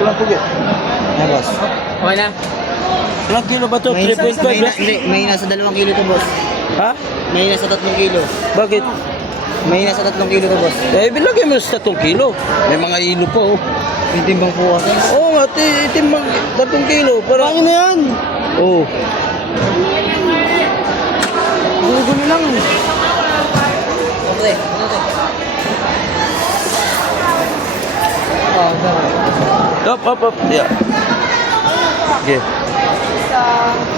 Ilang pugi? Ano, boss? Okay na. Ilang kilo ba to? 3.5 ba? May nasa 2 kilo to, boss. Ha? May nasa 3 kilo. Bakit? May nasa 3 kilo to, boss. Eh, bilagay mo sa 3 kilo. May mga ilo pa, oh. Yung timbang po kasi. Oo nga, timbang 3 kilo. Para... Ano na yan? Oo. Gugulo lang. Okay. Up. Yeah. Okay.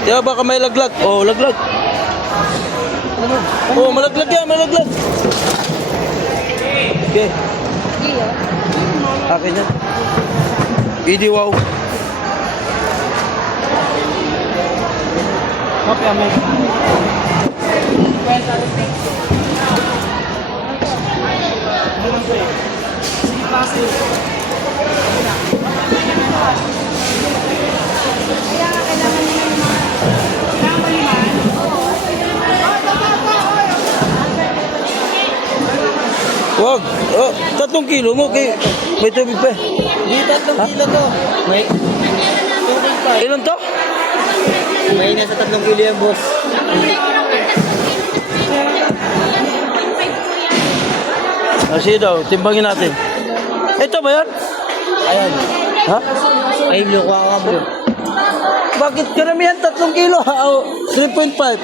Yeah, baka may laglag. Oh, laglag. Oh, malaglag yan, malaglag. Okay. Akin yan. Idi wow. Okay, amen. Wag. Oh, 3 kilo mo. Okay. May tubig pa. Di 3 kilo to. May 2.5. Ilan to? May nasa 3 kilo yan, boss. Sige daw, timbangin natin. Ito ba yan? Ayan. Ha? Ay, blue ko ako, bro. Bakit karamihan 3 kilo? Oh, 3.5.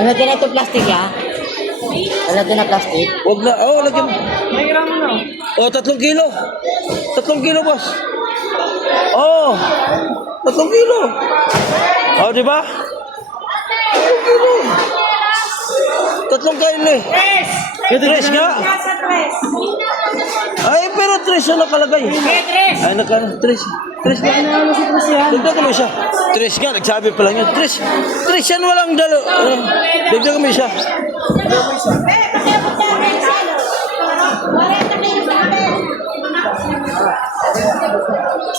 Ano na ito plastic, ha? Ano na plastic? Wag na. Oh, lagyan mo. Oh, 3 kilo. 3 kilo, boss. Oh, 3 kilo. Oh, di ba? 3 kilo. 3 kilo eh. Tres nga. Ay, pero 3 na nakalagay. Ay, tres. Tres na. Dagdag mo siya. 3 nga, nagsabi pa lang yun. 3 yan, walang dalo. Dagdag mo siya.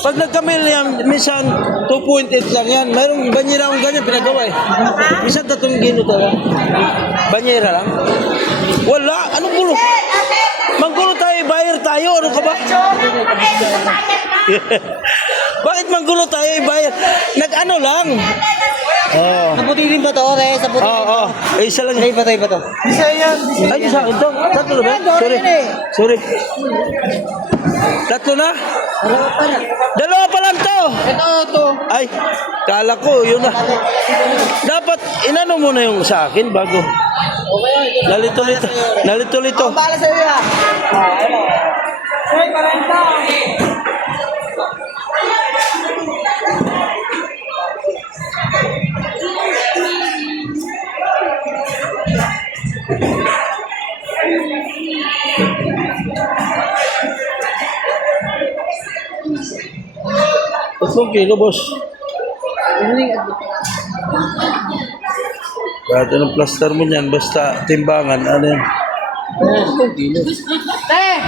Pag nagkamil yan, minsan 2.8 lang yan. Mayroong banyera akong ganyan, pinagawa eh. Minsan 3 kilo to. Banyera lang. Wala, anong gulo? Manggulo tayo, buyer tayo, ano ka ba? Bakit manggulo tayo, buyer? Nag-ano lang. Oh. Sabuti din ba to, Re? Sabuti. Oo. Eh, isa lang. Iba to, iba to. Isa yan. Ay, sa akin to. 3 na ba? Sorry. 3 na? Dalawa pa lang to. Ito. Ay, kala ko, yun na. Dapat, inano mo na yung sa akin bago. Nalito-lito. Ang bala sa'yo, ha? Tatlong kilo, boss. Kahit anong plaster mo niyan, basta timbangan, ano yan? 3 kilo. Bert!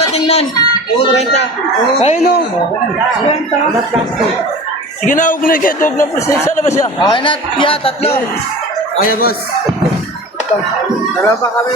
Patingnan. Oo, 20. Ay, no. Sige na, huwag na kayo. Huwag na, presensya na ba siya? Okay na, 3. Kaya, boss. Dalawa pa kami.